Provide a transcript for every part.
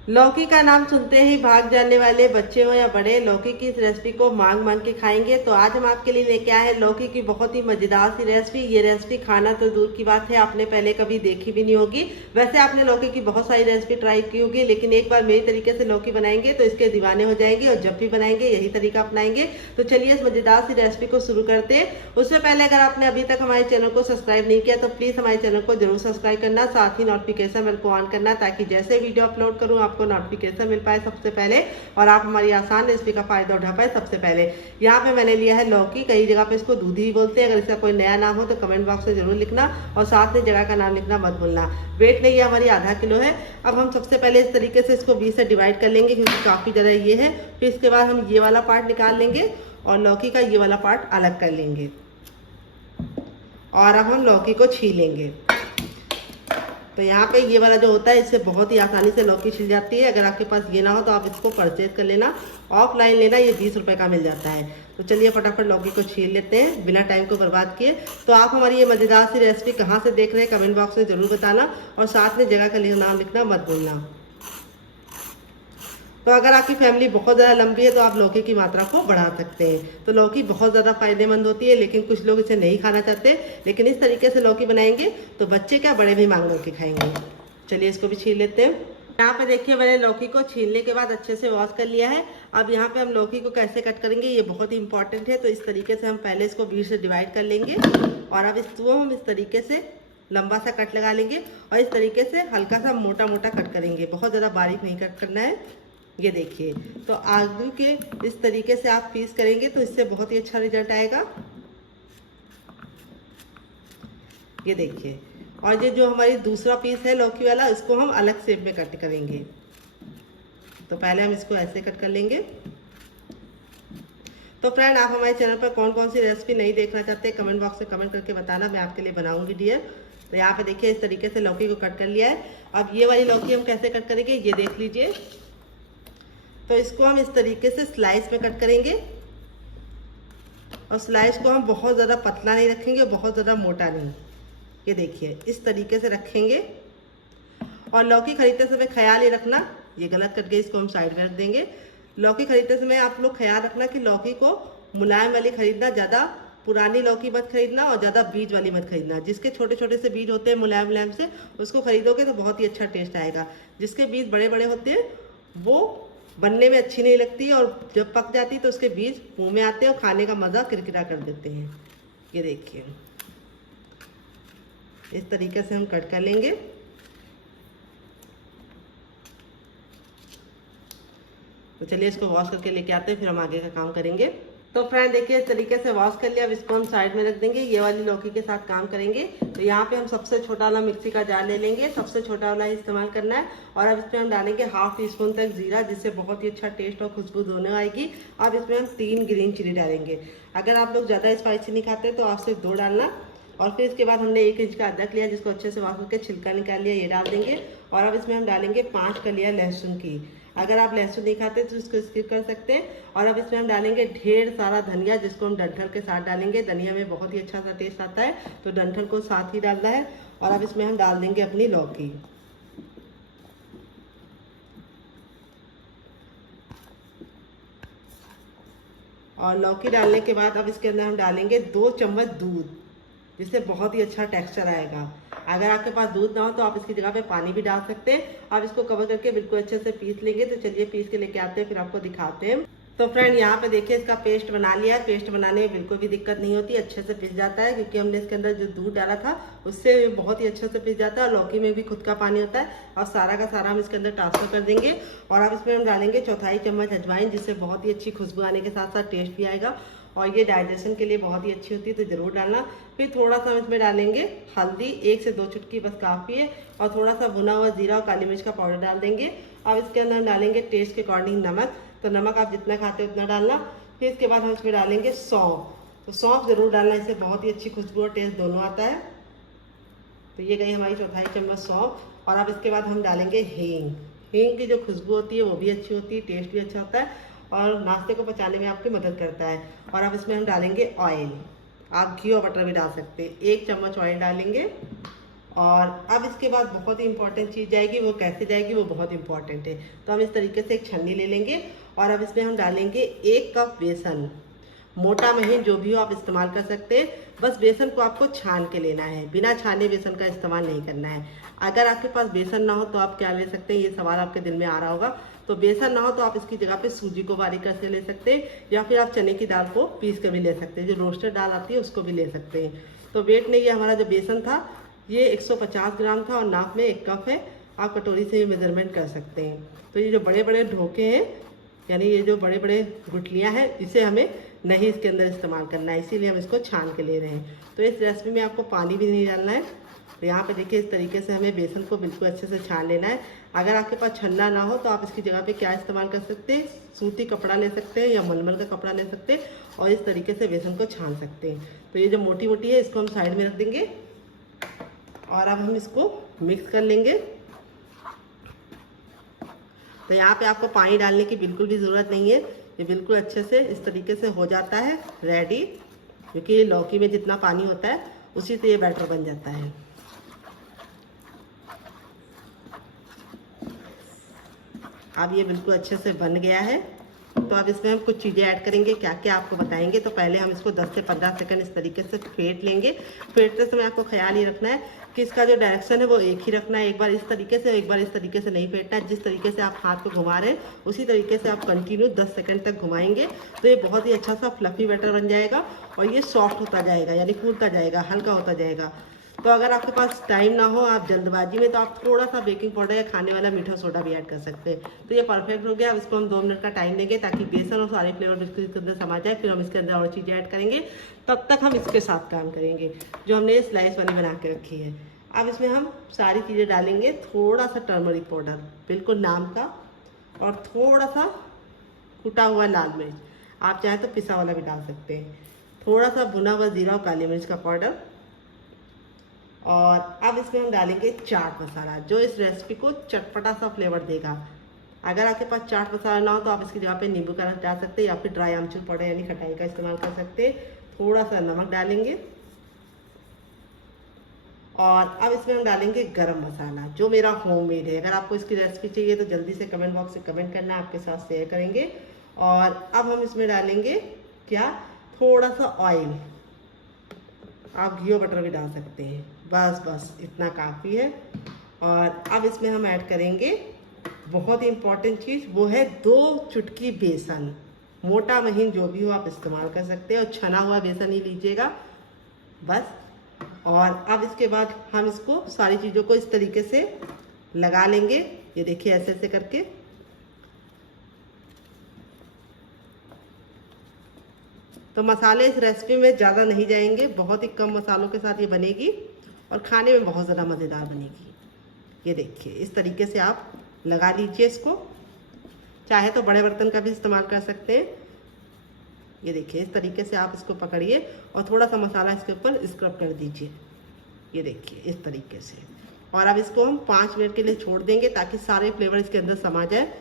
लौकी का नाम सुनते ही भाग जाने वाले बच्चे हो या बड़े, लौकी की इस रेसिपी को मांग मांग के खाएंगे। तो आज हम आपके लिए लेके आए हैं लौकी की बहुत ही मजेदार सी रेसिपी। ये रेसिपी खाना तो दूर की बात है, आपने पहले कभी देखी भी नहीं होगी। वैसे आपने लौकी की बहुत सारी रेसिपी ट्राई की होगी, लेकिन एक बार मेरी तरीके से लौकी बनाएंगे तो इसके दीवाने हो जाएंगे और जब भी बनाएंगे यही तरीका अपनाएंगे। तो चलिए इस मजेदार सी रेसिपी को शुरू करते हैं। उससे पहले अगर आपने अभी तक हमारे चैनल को सब्सक्राइब नहीं किया तो प्लीज हमारे चैनल को जरूर सब्सक्राइब करना, साथ ही नोटिफिकेशन बेल को ऑन करना, ताकि जैसे वीडियो अपलोड करूँ आपको नोटिफिकेशन मिल पाए सबसे पहले और आप हमारी आसान रेसिपी का फायदा उठा पाए सबसे पहले। यहाँ पे मैंने लिया है लौकी, कई जगह पे इसको दूधी ही बोलते हैं। अगर इसका कोई नया नाम हो तो कमेंट बॉक्स में जरूर लिखना और साथ में जगह का नाम लिखना मत भूलना। वेट नहीं है हमारी आधा किलो है। अब हम सबसे पहले इस तरीके से इसको 20 से डिवाइड कर लेंगे क्योंकि काफी ज्यादा ये है। फिर इसके बाद हम ये वाला पार्ट निकाल लेंगे और लौकी का ये वाला पार्ट अलग कर लेंगे और अब हम लौकी को छीलेंगे। तो यहाँ पे ये वाला जो होता है इससे बहुत ही आसानी से लौकी छिल जाती है। अगर आपके पास ये ना हो तो आप इसको परचेज कर लेना, ऑफलाइन लेना, ये 20 रुपए का मिल जाता है। तो चलिए फटाफट लौकी को छील लेते हैं बिना टाइम को बर्बाद किए। तो आप हमारी ये मजेदार सी रेसिपी कहाँ से देख रहे हैं कमेंट बॉक्स में जरूर बताना और साथ में जगह का नाम लिखना मत भूलना। तो अगर आपकी फैमिली बहुत ज़्यादा लंबी है तो आप लौकी की मात्रा को बढ़ा सकते हैं। तो लौकी बहुत ज़्यादा फायदेमंद होती है, लेकिन कुछ लोग इसे नहीं खाना चाहते। लेकिन इस तरीके से लौकी बनाएंगे तो बच्चे क्या बड़े भी मांग लौकी खाएंगे। चलिए इसको भी छील लेते हैं। यहाँ पे देखिए मैंने लौकी को छीलने के बाद अच्छे से वॉश कर लिया है। अब यहाँ पे हम लौकी को कैसे कट करेंगे ये बहुत ही इंपॉर्टेंट है। तो इस तरीके से हम पहले इसको 20 से डिवाइड कर लेंगे और अब इसको हम इस तरीके से लंबा सा कट लगा लेंगे और इस तरीके से हल्का सा मोटा मोटा कट करेंगे, बहुत ज़्यादा बारीक नहीं कट करना है। ये देखिए, तो आलू के इस तरीके से आप पीस करेंगे तो इससे बहुत ही अच्छा रिजल्ट आएगा। ये देखिए, और ये जो हमारी दूसरा पीस है लौकी वाला, इसको हम अलग शेप में कट करेंगे। तो पहले हम इसको ऐसे कट कर लेंगे। तो फ्रेंड, आप हमारे चैनल पर कौन कौन सी रेसिपी नहीं देखना चाहते हैं कमेंट बॉक्स में कमेंट करके बताना, मैं आपके लिए बनाऊंगी डियर। तो यहाँ पे देखिए इस तरीके से लौकी को कट कर लिया है। अब ये वाली लौकी हम कैसे कट करेंगे ये देख लीजिए। तो इसको हम इस तरीके से स्लाइस में कट करेंगे और स्लाइस को हम बहुत ज़्यादा पतला नहीं रखेंगे, बहुत ज़्यादा मोटा नहीं। ये देखिए इस तरीके से रखेंगे। और लौकी खरीदते समय ख्याल ये रखना, ये गलत कट गई, इसको हम साइड में रख देंगे। लौकी खरीदते समय आप लोग ख्याल रखना कि लौकी को मुलायम वाली खरीदना, ज़्यादा पुरानी लौकी मत खरीदना और ज़्यादा बीज वाली मत खरीदना। जिसके छोटे छोटे से बीज होते हैं मुलायम मुलायम से, उसको खरीदोगे तो बहुत ही अच्छा टेस्ट आएगा। जिसके बीज बड़े बड़े होते हैं वो बनने में अच्छी नहीं लगती और जब पक जाती है तो उसके बीज मुंह में आते हैं और खाने का मज़ा किरकिरा कर देते हैं। ये देखिए इस तरीके से हम कट कर लेंगे। तो चलिए इसको वॉश करके लेके आते हैं, फिर हम आगे का काम करेंगे। तो फ्रेंड देखिए इस तरीके से वॉश कर लिया। अब इसको हम साइड में रख देंगे, ये वाली लौकी के साथ काम करेंगे। तो यहाँ पे हम सबसे छोटा वाला मिक्सी का जार ले लेंगे, सबसे छोटा वाला ही इस्तेमाल करना है। और अब इसमें हम डालेंगे हाफ टी स्पून तक जीरा, जिससे बहुत ही अच्छा टेस्ट और खुशबू दोनों आएगी। अब इसमें हम 3 ग्रीन चिली डालेंगे। अगर आप लोग ज़्यादा स्पाइसी नहीं खाते तो आप सिर्फ 2 डालना। और फिर इसके बाद हमने 1 इंच का अदरक लिया जिसको अच्छे से वॉश करके छिलका निकाल लिया, ये डाल देंगे। और अब इसमें हम डालेंगे 5 कलियां लहसुन की। अगर आप लहसुन नहीं खाते तो इसको स्किप कर सकते हैं। और अब इसमें हम डालेंगे ढेर सारा धनिया, जिसको हम डंठल के साथ डालेंगे। धनिया में बहुत ही अच्छा सा टेस्ट आता है, तो डंठल को साथ ही डालना है। और अब इसमें हम डाल देंगे अपनी लौकी। और लौकी डालने के बाद अब इसके अंदर हम डालेंगे 2 चम्मच दूध, जिससे बहुत ही अच्छा टेक्सचर आएगा। अगर आपके पास दूध ना हो तो आप इसकी जगह पे पानी भी डाल सकते हैं। आप इसको कवर करके बिल्कुल अच्छे से पीस लेंगे। तो चलिए पीस के लेके आते हैं, फिर आपको दिखाते हैं। तो फ्रेंड यहाँ पे देखिए इसका पेस्ट बना लिया है। पेस्ट बनाने में बिल्कुल भी दिक्कत नहीं होती, अच्छे से पिस जाता है क्योंकि हमने इसके अंदर जो दूध डाला था उससे बहुत ही अच्छे से पिस जाता है। और लौकी में भी खुद का पानी होता है। और सारा का सारा हम इसके अंदर ट्रांसफर कर देंगे। और अब इसमें हम डालेंगे 1/4 चम्मच अजवाइन, जिससे बहुत ही अच्छी खुशबू आने के साथ साथ टेस्ट भी आएगा। और ये डाइजेशन के लिए बहुत ही अच्छी होती है, तो ज़रूर डालना। फिर थोड़ा सा इसमें डालेंगे हल्दी, 1 से 2 चुटकी बस काफ़ी है। और थोड़ा सा भुना हुआ जीरा और काली मिर्च का पाउडर डाल देंगे। अब इसके अंदर हम डालेंगे टेस्ट के अकॉर्डिंग नमक, तो नमक आप जितना खाते हो उतना डालना। फिर इसके बाद हम इसमें डालेंगे सौंफ, तो सौंफ ज़रूर डालना, इससे बहुत ही अच्छी खुशबू और टेस्ट दोनों आता है। तो ये गई हमारी 1/4 चम्मच सौंफ। और अब इसके बाद हम डालेंगे हींग। हींग की जो खुशबू होती है वो भी अच्छी होती है, टेस्ट भी अच्छा होता है और नाश्ते को पचाने में आपकी मदद करता है। और अब इसमें हम डालेंगे ऑयल, आप घी और बटर भी डाल सकते हैं। 1 चम्मच ऑयल डालेंगे। और अब इसके बाद बहुत ही इंपॉर्टेंट चीज़ जाएगी, वो कैसे जाएगी वो बहुत इंपॉर्टेंट है। तो हम इस तरीके से एक छन्नी ले लेंगे और अब इसमें हम डालेंगे 1 कप बेसन। मोटा महीन जो भी हो आप इस्तेमाल कर सकते हैं, बस बेसन को आपको छान के लेना है, बिना छाने बेसन का इस्तेमाल नहीं करना है। अगर आपके पास बेसन ना हो तो आप क्या ले सकते हैं, ये सवाल आपके दिल में आ रहा होगा। तो बेसन ना हो तो आप इसकी जगह पे सूजी को बारीक करके ले सकते हैं, या फिर आप चने की दाल को पीस कर भी ले सकते हैं, जो रोस्टेड दाल आती है उसको भी ले सकते हैं। तो वेट में ये हमारा जो बेसन था ये 150 ग्राम था और नाप में 1 कप है। आप कटोरी से ये मेजरमेंट कर सकते हैं। तो ये जो बड़े बड़े ढोके हैं, यानी ये जो बड़े बड़े गुठलियाँ हैं, इसे हमें नहीं इसके अंदर इस्तेमाल करना है, इसीलिए हम इसको छान के ले रहे हैं। तो इस रेसिपी में आपको पानी भी नहीं डालना है। तो यहाँ पे देखिए इस तरीके से हमें बेसन को बिल्कुल अच्छे से छान लेना है। अगर आपके पास छन्ना ना हो तो आप इसकी जगह पे क्या इस्तेमाल कर सकते हैं, सूती कपड़ा ले सकते हैं या मलमल का कपड़ा ले सकते हैं और इस तरीके से बेसन को छान सकते हैं। तो ये जो मोटी मोटी है इसको हम साइड में रख देंगे और अब हम इसको मिक्स कर लेंगे। तो यहाँ पे आपको पानी डालने की बिल्कुल भी ज़रूरत नहीं है, ये बिल्कुल अच्छे से इस तरीके से हो जाता है रेडी, क्योंकि लौकी में जितना पानी होता है उसी से ये बैटर बन जाता है। अब ये बिल्कुल अच्छे से बन गया है। तो अब इसमें हम कुछ चीज़ें ऐड करेंगे, क्या क्या आपको बताएंगे। तो पहले हम इसको 10 से 15 सेकंड इस तरीके से फेंट लेंगे। फेंटते समय आपको ख्याल ये रखना है कि इसका जो डायरेक्शन है वो एक ही रखना है, एक बार इस तरीके से एक बार इस तरीके से नहीं फेंटना है। जिस तरीके से आप हाथ को घुमा रहे हैं उसी तरीके से आप कंटिन्यू 10 सेकंड तक घुमाएंगे तो ये बहुत ही अच्छा सा फ्लफी बैटर बन जाएगा और ये सॉफ्ट होता जाएगा, यानी फूलता जाएगा, हल्का होता जाएगा। तो अगर आपके पास टाइम ना हो, आप जल्दबाजी में, तो आप थोड़ा सा बेकिंग पाउडर या खाने वाला मीठा सोडा भी ऐड कर सकते हैं। तो ये परफेक्ट हो गया। अब इसको हम 2 मिनट का टाइम देंगे ताकि बेसन और सारे फ्लेवर बिल्कुल इसके अंदर समा जाए। फिर हम इसके अंदर और चीज़ें ऐड करेंगे, तब तक हम इसके साथ काम करेंगे जो हमने स्लाइस वाली बना के रखी है। अब इसमें हम सारी चीज़ें डालेंगे। थोड़ा सा टर्मरिक पाउडर बिल्कुल नाम का, और थोड़ा सा कुटा हुआ लाल मिर्च, आप चाहे तो पिसा वाला भी डाल सकते हैं। थोड़ा सा भुना हुआ जीरा और काली मिर्च का पाउडर, और अब इसमें हम डालेंगे चाट मसाला जो इस रेसिपी को चटपटा सा फ्लेवर देगा। अगर आपके पास चाट मसाला ना हो तो आप इसकी जगह पे नींबू का रस डाल सकते हैं या फिर ड्राई आमचूर पाउडर यानी खटाई का इस्तेमाल कर सकते हैं। थोड़ा सा नमक डालेंगे और अब इसमें हम डालेंगे गरम मसाला जो मेरा होममेड है। अगर आपको इसकी रेसिपी चाहिए तो जल्दी से कमेंट बॉक्स में कमेंट करना, आपके साथ शेयर करेंगे। और अब हम इसमें डालेंगे क्या, थोड़ा सा ऑयल, आप घी और बटर भी डाल सकते हैं। बस इतना काफ़ी है। और अब इसमें हम ऐड करेंगे बहुत ही इम्पॉर्टेंट चीज़, वो है 2 चुटकी बेसन। मोटा महीन जो भी हो आप इस्तेमाल कर सकते हैं और छना हुआ बेसन ही लीजिएगा बस। और अब इसके बाद हम इसको सारी चीज़ों को इस तरीके से लगा लेंगे। ये देखिए ऐसे ऐसे करके। तो मसाले इस रेसिपी में ज़्यादा नहीं जाएंगे, बहुत ही कम मसालों के साथ ये बनेगी और खाने में बहुत ज़्यादा मज़ेदार बनेगी। ये देखिए इस तरीके से आप लगा लीजिए इसको, चाहे तो बड़े बर्तन का भी इस्तेमाल कर सकते हैं। ये देखिए इस तरीके से आप इसको पकड़िए और थोड़ा सा मसाला इसके ऊपर स्क्रब कर दीजिए। ये देखिए इस तरीके से। और अब इसको हम 5 मिनट के लिए छोड़ देंगे ताकि सारे फ्लेवर इसके अंदर समा जाए।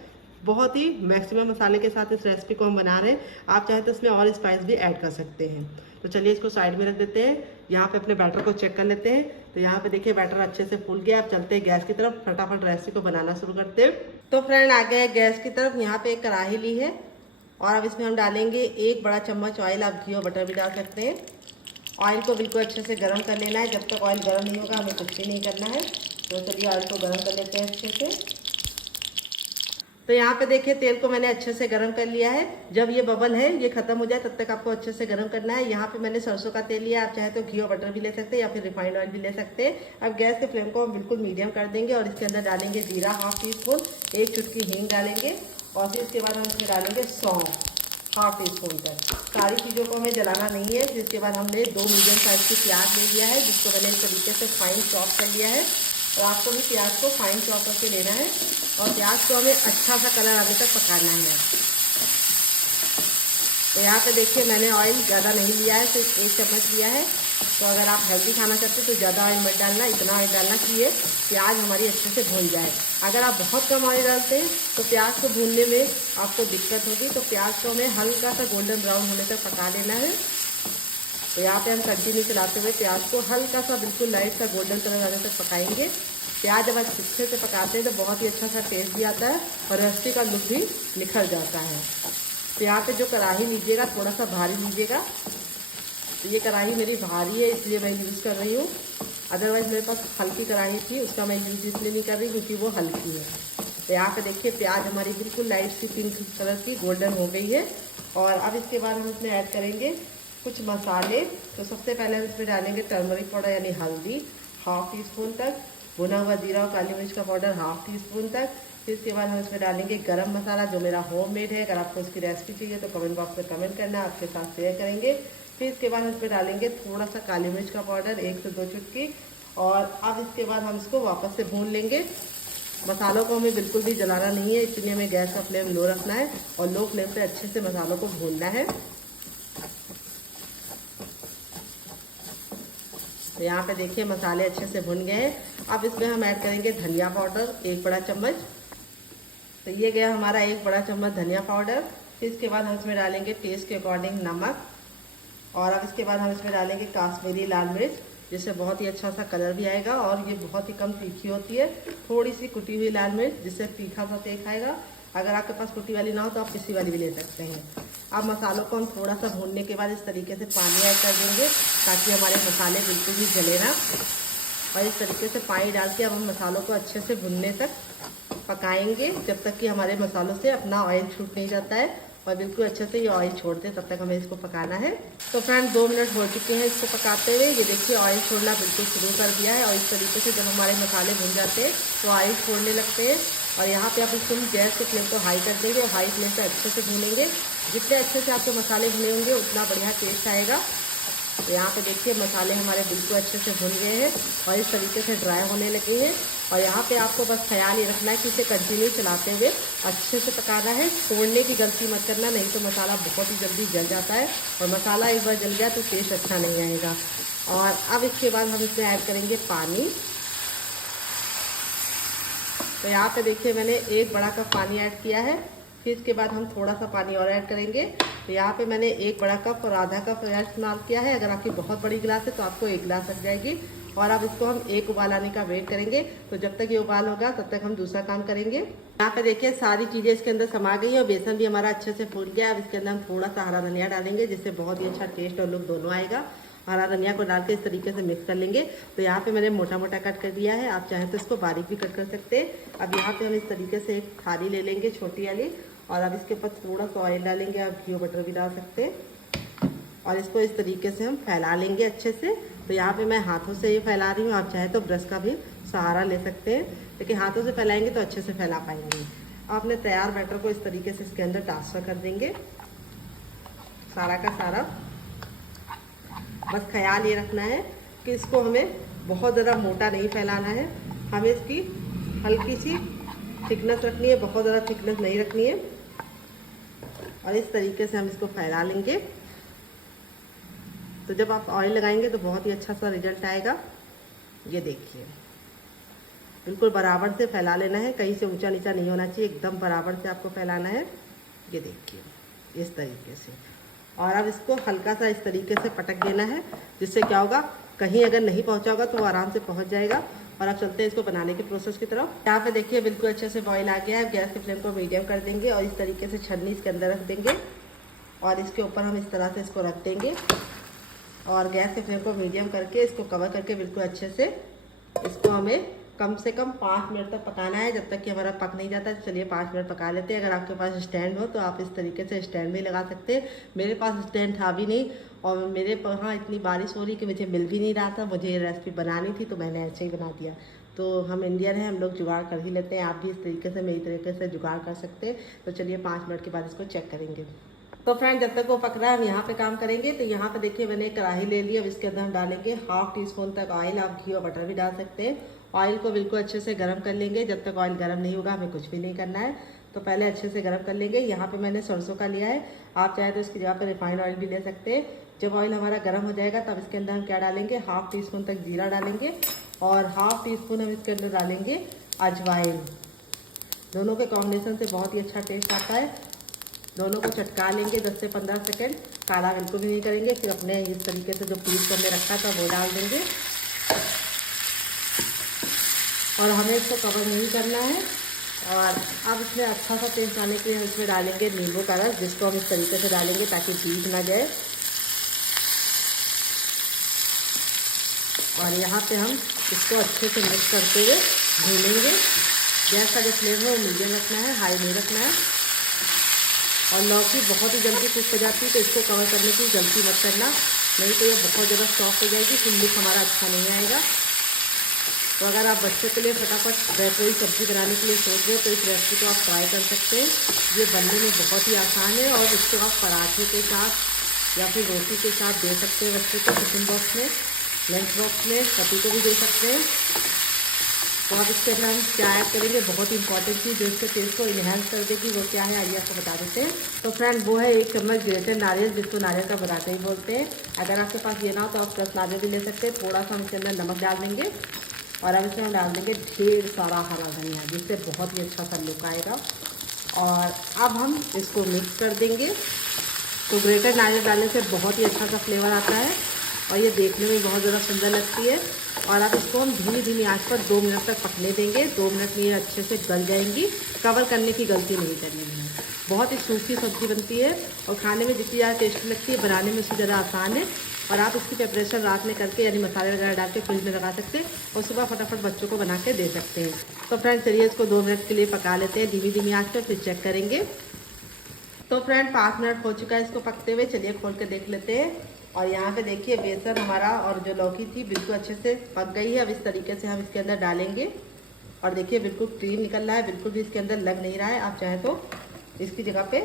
बहुत ही मैक्सिमम मसाले के साथ इस रेसिपी को हम बना रहे हैं, आप चाहे तो इसमें और स्पाइस भी ऐड कर सकते हैं। तो चलिए इसको साइड में रख देते हैं। यहाँ पे अपने बैटर को चेक कर लेते हैं। तो यहाँ पे देखिए बैटर अच्छे से फूल गया। अब चलते हैं गैस की तरफ, फटाफट रेसिपी को बनाना शुरू करते हैं। तो फ्रेंड आ गए गैस की तरफ। यहाँ पे एक कढ़ाई ली है और अब इसमें हम डालेंगे 1 बड़ा चम्मच ऑयल, आप घी और बटर भी डाल सकते हैं। ऑयल को बिल्कुल अच्छे से गर्म कर लेना है, जब तक ऑयल गर्म नहीं होगा हमें कुछ भी नहीं करना है। तो चलिए ऑयल को गर्म कर लेते हैं अच्छे से। तो यहाँ पे देखिए तेल को मैंने अच्छे से गर्म कर लिया है। जब ये बबल है ये खत्म हो जाए तब तक आपको अच्छे से गर्म करना है। यहाँ पे मैंने सरसों का तेल लिया, आप चाहे तो घी और बटर भी ले सकते हैं या फिर रिफाइंड ऑयल भी ले सकते हैं। अब गैस के फ्लेम को हम बिल्कुल मीडियम कर देंगे और इसके अंदर डालेंगे जीरा 1/2 टीस्पून, 1 चुटकी हींग डालेंगे और फिर इसके बाद हम इसमें डालेंगे सौंफ 1/2 टीस्पून तक। सारी चीज़ों को हमें जलाना नहीं है। फिर इसके बाद हमने 2 मीडियम साइज की प्याज ले लिया है जिसको मैंने इस तरीके से फाइन चॉप कर लिया है। और आपको भी प्याज को फाइन चॉप करके लेना है और प्याज को हमें अच्छा सा कलर आने तक पकाना है। तो यहाँ पे देखिए मैंने ऑयल ज़्यादा नहीं लिया है, सिर्फ 1 चम्मच लिया है। तो अगर आप हेल्दी खाना चाहते हैं तो ज़्यादा ऑयल मत डालना, इतना ऑयल डालना कि ये प्याज हमारी अच्छे से भून जाए। अगर आप बहुत कम ऑयल डालते हैं तो प्याज को भूनने में आपको दिक्कत होगी। तो प्याज को हमें हल्का सा गोल्डन ब्राउन होने तक पका लेना है। तो यहाँ पे हम कंटिन्यू चलाते हुए प्याज को हल्का सा बिल्कुल लाइट सा गोल्डन कलर आने तक पकाएंगे। प्याज जब अच्छे से पकाते हैं तो बहुत ही अच्छा सा टेस्ट भी आता है और रेसिपी का लुक भी निखर जाता है। तो यहाँ पे जो कढ़ाई लीजिएगा थोड़ा सा भारी लीजिएगा। तो ये कढ़ाई मेरी भारी है इसलिए मैं यूज़ कर रही हूँ, अदरवाइज़ मेरे पास हल्की कढ़ाई थी, उसका मैं यूज़ इसलिए नहीं कर रही क्योंकि वो हल्की है। तो यहाँ पे देखिए प्याज हमारी बिल्कुल लाइट सी पिंक कलर की गोल्डन हो गई है। और अब इसके बाद हम इसमें ऐड करेंगे कुछ मसाले। तो सबसे पहले हम इसमें डालेंगे टर्मरिक पाउडर यानी हल्दी 1/2 टीस्पून तक, भुना हुआ जीरा और काली मिर्च का पाउडर 1/2 टीस्पून तक। फिर इसके बाद हम इसमें डालेंगे गरम मसाला जो मेरा होममेड है। अगर आपको इसकी रेसिपी चाहिए तो कमेंट बॉक्स में कमेंट करना, आपके साथ शेयर करेंगे। फिर इसके बाद हम इसमें डालेंगे थोड़ा सा काली मिर्च का पाउडर 1 से 2 चुटकी। और अब इसके बाद हम इसको वापस से भून लेंगे। मसालों को हमें बिल्कुल भी जलाना नहीं है, इसलिए हमें गैस का फ्लेम लो रखना है और लो फ्लेम पे अच्छे से मसालों को भूनना है। तो यहाँ पे देखिए मसाले अच्छे से भुन गए हैं। अब इसमें हम ऐड करेंगे धनिया पाउडर 1 बड़ा चम्मच। तो ये गया हमारा 1 बड़ा चम्मच धनिया पाउडर। फिर इसके बाद हम इसमें डालेंगे टेस्ट के अकॉर्डिंग नमक। और अब इसके बाद हम इसमें डालेंगे काश्मीरी लाल मिर्च, जिससे बहुत ही अच्छा सा कलर भी आएगा और ये बहुत ही कम तीखी होती है। थोड़ी सी कुटी हुई लाल मिर्च जिससे तीखा सा टेस्ट आएगा। अगर आपके पास कुटी वाली ना हो तो आप पिसी वाली भी ले सकते हैं। अब मसालों को हम थोड़ा सा भूनने के बाद इस तरीके से पानी ऐड कर देंगे ताकि हमारे मसाले बिल्कुल भी जले ना। और इस तरीके से पानी डाल के अब हम मसालों को अच्छे से भुनने तक पकाएंगे जब तक कि हमारे मसालों से अपना ऑयल छूट नहीं जाता है और बिल्कुल अच्छे से ये ऑयल छोड़ दे, तब तक हमें इसको पकाना है। तो फ्रेंड 2 मिनट हो चुके हैं इसको पकाते हुए। ये देखिए ऑयल छोड़ना बिल्कुल शुरू कर दिया है। और इस तरीके से जब हमारे मसाले भुन जाते हैं तो ऑयल छोड़ने लगते हैं। और यहाँ पे आप इसको गैस के फ्लेम को हाई कर देंगे और हाई फ्लेम पे अच्छे से भूनेंगे। जितने अच्छे से आपके मसाले भुने होंगे उतना बढ़िया टेस्ट आएगा। तो यहाँ पे देखिए मसाले हमारे बिल्कुल अच्छे से भुन गए हैं और इस तरीके से ड्राई होने लगे हैं। और यहाँ पे आपको बस ख्याल ये रखना है कि इसे कंटिन्यू चलाते हुए अच्छे से पकाना है। छोड़ने की गलती मत करना, नहीं तो मसाला बहुत ही जल्दी जल जाता है और मसाला एक बार जल गया तो टेस्ट अच्छा नहीं आएगा। और अब इसके बाद हम इसमें ऐड करेंगे पानी। तो यहाँ पे देखिए मैंने 1 बड़ा कप पानी ऐड किया है। फिर इसके बाद हम थोड़ा सा पानी और ऐड करेंगे। तो यहाँ पे मैंने 1 बड़ा कप और आधा कप इस्तेमाल किया है। अगर आपकी बहुत बड़ी गिलास है तो आपको 1 गिलास लग जाएगी। और अब इसको हम 1 उबाल आने का वेट करेंगे। तो जब तक ये उबाल होगा तब तक हम दूसरा काम करेंगे। यहाँ पे देखिए सारी चीज़ें इसके अंदर समा गई है और बेसन भी हमारा अच्छे से फूल गया। अब इसके अंदर हम थोड़ा सा हरा धनिया डालेंगे जिससे बहुत ही अच्छा टेस्ट और लुक दोनों आएगा। हरा धनिया को डाल के इस तरीके से मिक्स कर लेंगे। तो यहाँ पे मैंने मोटा मोटा कट कर दिया है, आप चाहें तो इसको बारीक भी कट कर सकते हैं। अब यहाँ पे हम इस तरीके से एक थाली ले लेंगे छोटी वाली और अब इसके ऊपर थोड़ा सा ऑयल डालेंगे। आप घी बटर भी डाल सकते हैं और इसको इस तरीके से हम फैला लेंगे अच्छे से। तो यहाँ पे मैं हाथों से ही फैला रही हूँ, आप चाहे तो ब्रश का भी सहारा ले सकते हैं, लेकिन हाथों से फैलाएंगे तो अच्छे से फैला पाएंगे। आप अपने तैयार बैटर को इस तरीके से इसके अंदर ट्रांसफर कर देंगे सारा का सारा। बस ख्याल ये रखना है कि इसको हमें बहुत ज़्यादा मोटा नहीं फैलाना है, हमें इसकी हल्की सी थिकनेस रखनी है, बहुत ज़्यादा थिकनेस नहीं रखनी है। और इस तरीके से हम इसको फैला लेंगे। तो जब आप ऑयल लगाएंगे तो बहुत ही अच्छा सा रिजल्ट आएगा। ये देखिए बिल्कुल बराबर से फैला लेना है, कहीं से ऊंचा नीचा नहीं होना चाहिए, एकदम बराबर से आपको फैलाना है। ये देखिए इस तरीके से। और अब इसको हल्का सा इस तरीके से पटक देना है, जिससे क्या होगा कहीं अगर नहीं पहुंचा होगा तो वो आराम से पहुंच जाएगा। और अब चलते हैं इसको बनाने के प्रोसेस की तरफ। यहाँ पे देखिए बिल्कुल अच्छे से बॉईल आ गया है। गैस के फ्लेम को मीडियम कर देंगे और इस तरीके से छन्नी इसके अंदर रख देंगे और इसके ऊपर हम इस तरह से इसको रख देंगे और गैस के फ्लेम को मीडियम करके इसको कवर करके बिल्कुल अच्छे से इसको हमें कम से कम 5 मिनट तक पकाना है, जब तक कि हमारा पक नहीं जाता। तो चलिए 5 मिनट पका लेते हैं। अगर आपके पास स्टैंड हो तो आप इस तरीके से स्टैंड भी लगा सकते हैं। मेरे पास स्टैंड था भी नहीं और मेरे यहाँ इतनी बारिश हो रही कि मुझे मिल भी नहीं रहा था। मुझे ये रेसिपी बनानी थी तो मैंने ऐसे ही बना दिया। तो हम इंडियन हैं, हम लोग जुगाड़ कर ही लेते हैं। आप भी इस तरीके से मेरी तरीके से जुगाड़ कर सकते हैं। तो चलिए 5 मिनट के बाद इसको चेक करेंगे। तो फ्रेंड जब तक वो पक रहा है हम यहाँ पे काम करेंगे। तो यहाँ पे देखिए मैंने कढ़ाई ले ली। अब इसके अंदर हम डालेंगे 1/2 टीस्पून तक ऑयल। आप घी और बटर भी डाल सकते हैं। ऑयल को बिल्कुल अच्छे से गर्म कर लेंगे। जब तक ऑयल गर्म नहीं होगा हमें कुछ भी नहीं करना है। तो पहले अच्छे से गर्म कर लेंगे। यहाँ पे मैंने सरसों का लिया है, आप चाहे तो इसकी जगह पर रिफाइंड ऑयल भी ले सकते हैं। जब ऑयल हमारा गर्म हो जाएगा तब इसके अंदर हम क्या डालेंगे 1/2 टीस्पून तक जीरा डालेंगे और 1/2 टीस्पून हम इसके अंदर डालेंगे अजवाइन। दोनों के कॉम्बिनेशन से बहुत ही अच्छा टेस्ट आता है। दोनों को चटका लेंगे 10 से 15 सेकंड। काला बिल्कुल भी नहीं करेंगे। फिर अपने इस तरीके से जो पीस को हमने रखा था वो डाल देंगे और हमें इसको कवर नहीं करना है। और अब इसमें अच्छा सा टेस्ट आने के लिए हम इसमें डालेंगे नींबू का रस, जिसको हम इस तरीके से डालेंगे ताकि भीग ना जाए। और यहाँ पे हम इसको अच्छे से मिक्स करते हुए भूनेंगे। गैस का जो फ्लेम है वो मीडियम रखना है, हाई नहीं रखना है। और लौकी बहुत ही जल्दी कुक हो जाती है, तो इसको कवर करने की गलती मत करना, नहीं तो ये बहुत ज़्यादा सॉफ्ट हो जाएगी, फिर लुक हमारा अच्छा नहीं आएगा। तो अगर आप बच्चों के लिए फटाफट कोई सब्ज़ी बनाने के लिए सोच रहे हो तो इस रेसिपी को आप ट्राई कर सकते हैं। ये बनने में बहुत ही आसान है और इसको आप पराठे के साथ या फिर रोटी के साथ दे सकते हैं बच्चों को, टिफिन बॉक्स में, लंच बॉक्स में, पति को भी दे सकते हैं। तो आप इसके अंदर हम क्या ऐड करेंगे, बहुत इंपॉर्टेंट चीज़ जो इसके टेस्ट को इन्हेंस कर देगी वो क्या है आइए आपको बता देते हैं। तो फ्रेंड वो है 1 चम्मच ग्रेटेड नारियल, जिसको नारियल का पराठा ही बोलते हैं। अगर आपके पास ये ना हो तो आप 10 नारियल भी ले सकते हैं। थोड़ा सा हम इसके अंदर नमक डाल देंगे और अब इसमें हम डाल देंगे ढेर सारा हरा धनिया, जिससे बहुत ही अच्छा सा लुक आएगा। और अब हम इसको मिक्स कर देंगे। तो ग्रेटेड नारियल डालने से बहुत ही अच्छा सा फ्लेवर आता है और ये देखने में बहुत ज़्यादा सुंदर लगती है। और अब इसको हम धीमी धीमी आंच पर 2 मिनट तक पकने देंगे। 2 मिनट में ये अच्छे से गल जाएंगी। कवर करने की गलती नहीं करनी है। बहुत ही सूखी सब्ज़ी बनती है और खाने में जितनी ज़्यादा टेस्टी लगती है, बनाने में उससे ज़्यादा आसान है। और आप इसकी प्रिपरेशन रात में करके यानी मसाले वगैरह डाल के फ्रिज में लगा सकते हैं और सुबह फटाफट बच्चों को बना के दे सकते हैं। तो फ्रेंड चलिए इसको 2 मिनट के लिए पका लेते हैं धीमी धीमी आंच पर, फिर चेक करेंगे। तो फ्रेंड 5 मिनट हो चुका है इसको पकते हुए, चलिए खोल के देख लेते हैं। और यहाँ पे देखिए बेसन हमारा और जो लौकी थी बिल्कुल अच्छे से पक गई है। अब इस तरीके से हम इसके अंदर डालेंगे और देखिए बिल्कुल क्रीम निकल रहा है, बिल्कुल भी इसके अंदर लग नहीं रहा है। आप चाहें तो इसकी जगह पे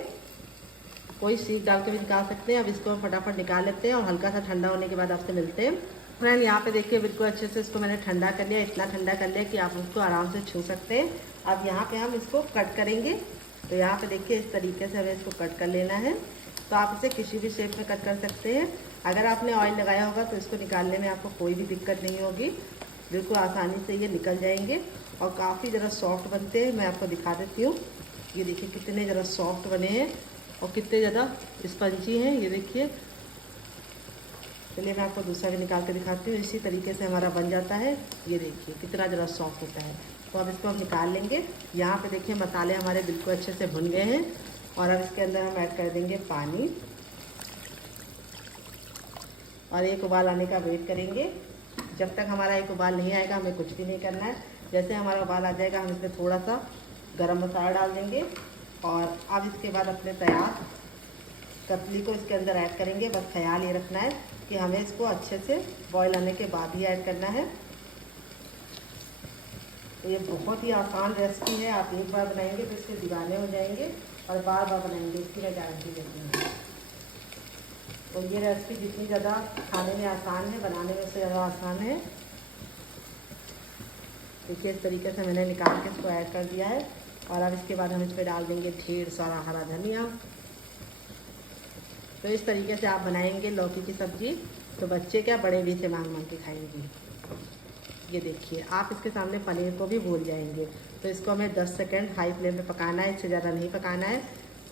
कोई सीख डाल के भी निकाल सकते हैं। अब इसको हम फटाफट निकाल लेते हैं और हल्का सा ठंडा होने के बाद आपसे मिलते हैं। फ्रेंड यहाँ पे देखिए बिल्कुल अच्छे से इसको मैंने ठंडा कर लिया, इतना ठंडा कर लिया कि आप उसको आराम से छू सकते हैं। अब यहाँ पे हम इसको कट करेंगे। तो यहाँ पे देखिए इस तरीके से हमें इसको कट कर लेना है। तो आप इसे किसी भी शेप में कट कर सकते हैं। अगर आपने ऑयल लगाया होगा तो इसको निकालने में आपको कोई भी दिक्कत नहीं होगी, बिल्कुल आसानी से ये निकल जाएंगे और काफ़ी ज़रा सॉफ्ट बनते हैं। मैं आपको दिखा देती हूँ, ये देखिए कितने ज़रा सॉफ्ट बने हैं और कितने ज़्यादा स्पंजी हैं, ये देखिए। चलिए मैं आपको दूसरा भी निकाल के दिखाती हूँ। इसी तरीके से हमारा बन जाता है, ये देखिए कितना ज़रा सॉफ्ट होता है। तो अब इसको हम निकाल लेंगे। यहाँ पे देखिए मसाले हमारे बिल्कुल अच्छे से भुन गए हैं और अब इसके अंदर हम ऐड कर देंगे पानी और एक उबाल आने का वेट करेंगे। जब तक हमारा एक उबाल नहीं आएगा हमें कुछ भी नहीं करना है। जैसे हमारा उबाल आ जाएगा हम इसमें थोड़ा सा गरम मसाला डाल देंगे और अब इसके बाद अपने तैयार कतली को इसके अंदर ऐड करेंगे। बस ख्याल ये रखना है कि हमें इसको अच्छे से बॉईल आने के बाद ही ऐड करना है। तो ये बहुत ही आसान रेसिपी है, आप एक बार बनाएंगे तो इससे दीवाने हो जाएंगे और बार बार बनाएंगे, इसकी मैं गारंटी देती हूँ। तो ये रेसिपी जितनी ज़्यादा खाने में आसान है, बनाने में उससे ज़्यादा आसान है। देखिए इस तरीके से मैंने निकाल के इसको ऐड कर दिया है और अब इसके बाद हम इस पर डाल देंगे ढेर सारा हरा धनिया। तो इस तरीके से आप बनाएंगे लौकी की सब्ज़ी तो बच्चे क्या बड़े भी से मांग मांग के खाएंगे। ये देखिए आप इसके सामने पनीर को भी भूल जाएंगे। तो इसको हमें 10 सेकंड हाई फ्लेम पे पकाना है, इससे ज़्यादा नहीं पकाना है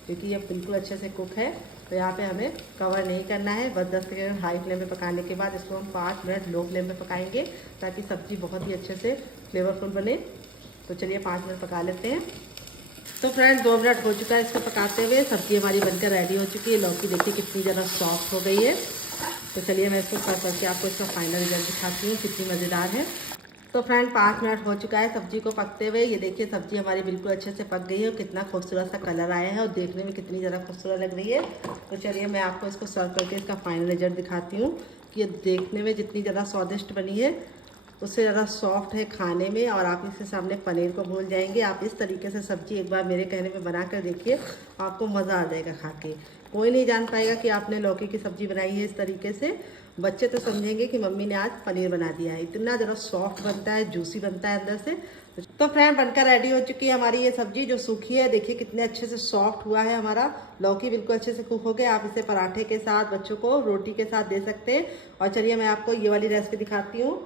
क्योंकि ये बिल्कुल अच्छे से कुक है। तो यहाँ पे हमें कवर नहीं करना है, बस 10 सेकंड हाई फ्लेम पे पकाने के बाद इसको हम 5 मिनट लो फ्लेम पे पकाएंगे ताकि सब्ज़ी बहुत ही अच्छे से फ्लेवरफुल बने। तो चलिए 5 मिनट पका लेते हैं। तो फ्रेंड 2 मिनट हो चुका है इसको पकाते हुए, सब्ज़ी हमारी बनकर रेडी हो चुकी है। लौकी देखिए कितनी ज़्यादा सॉफ्ट हो गई है। तो चलिए मैं इसको सर्व करके आपको इसका फाइनल रिजल्ट दिखाती हूँ कितनी मज़ेदार है। तो फ्रेंड 5 मिनट हो चुका है सब्जी को पकते हुए। ये देखिए सब्जी हमारी बिल्कुल अच्छे से पक गई है और कितना खूबसूरत सा कलर आया है और देखने में कितनी ज़्यादा खूबसूरत लग रही है। तो चलिए मैं आपको इसको सर्व करके इसका फाइनल रिजल्ट दिखाती हूँ कि ये देखने में जितनी ज़्यादा स्वादिष्ट बनी है उससे ज़्यादा सॉफ्ट है खाने में और आप इसके सामने पनीर को भूल जाएंगे। आप इस तरीके से सब्जी एक बार मेरे कहने में बना कर देखिए, आपको मज़ा आ जाएगा खा के। कोई नहीं जान पाएगा कि आपने लौकी की सब्ज़ी बनाई है इस तरीके से। बच्चे तो समझेंगे कि मम्मी ने आज पनीर बना दिया है। इतना ज़रा सॉफ्ट बनता है, जूसी बनता है अंदर से। तो फ्रेंड बनकर रेडी हो चुकी है हमारी ये सब्जी जो सूखी है। देखिए कितने अच्छे से सॉफ्ट हुआ है हमारा लौकी, बिल्कुल अच्छे से कुक हो गया। आप इसे पराठे के साथ, बच्चों को रोटी के साथ दे सकते हैं। और चलिए मैं आपको ये वाली रेसिपी दिखाती हूँ।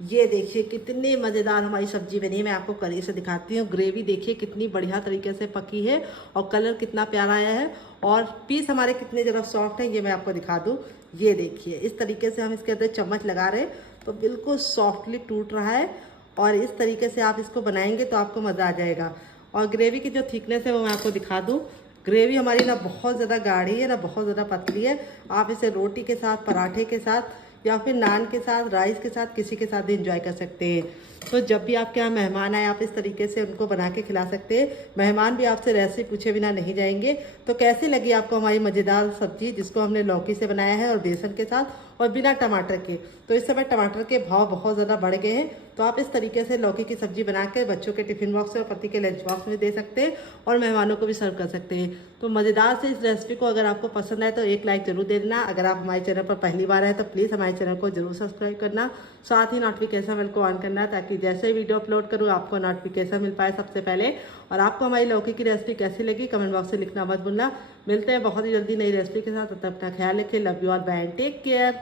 ये देखिए कितनी मज़ेदार हमारी सब्जी बनी है। मैं आपको करीब से दिखाती हूँ। ग्रेवी देखिए कितनी बढ़िया तरीके से पकी है और कलर कितना प्यारा आया है और पीस हमारे कितने ज़रा सॉफ्ट हैं, ये मैं आपको दिखा दूँ। ये देखिए इस तरीके से हम इसके अंदर चम्मच लगा रहे हैं तो बिल्कुल सॉफ्टली टूट रहा है और इस तरीके से आप इसको बनाएंगे तो आपको मज़ा आ जाएगा। और ग्रेवी की जो थिकनेस है वो मैं आपको दिखा दूँ। ग्रेवी हमारी ना बहुत ज़्यादा गाढ़ी है ना बहुत ज़्यादा पतली है। आप इसे रोटी के साथ, पराठे के साथ या फिर नान के साथ, राइस के साथ, किसी के साथ भी इंजॉय कर सकते हैं। तो जब भी आपके यहाँ मेहमान आए आप इस तरीके से उनको बना के खिला सकते हैं। मेहमान भी आपसे रेसिपी पूछे बिना नहीं जाएंगे। तो कैसी लगी आपको हमारी मज़ेदार सब्जी जिसको हमने लौकी से बनाया है और बेसन के साथ और बिना टमाटर के। तो इस समय टमाटर के भाव बहुत ज़्यादा बढ़ गए हैं, तो आप इस तरीके से लौकी की सब्जी बना के बच्चों के टिफिन बॉक्स और पति के लंच बॉक्स में दे सकते हैं और मेहमानों को भी सर्व कर सकते हैं। तो मज़ेदार से इस रेसिपी को अगर आपको पसंद आए तो एक लाइक जरूर दे देना। अगर आप हमारे चैनल पर पहली बार आए तो प्लीज़ हमारे चैनल को जरूर सब्सक्राइब करना, साथ ही नोटिफिकेशन बेल को ऑन करना ताकि जैसे ही वीडियो अपलोड करूँ आपको नोटिफिकेशन मिल पाए सबसे पहले। और आपको हमारी लौकी की रेसिपी कैसी लगी कमेंट बॉक्स में लिखना मत भूलना। मिलते हैं बहुत ही जल्दी नई रेसिपी के साथ, तब तक अपना ख्याल रखें। Love you all, bye, take care.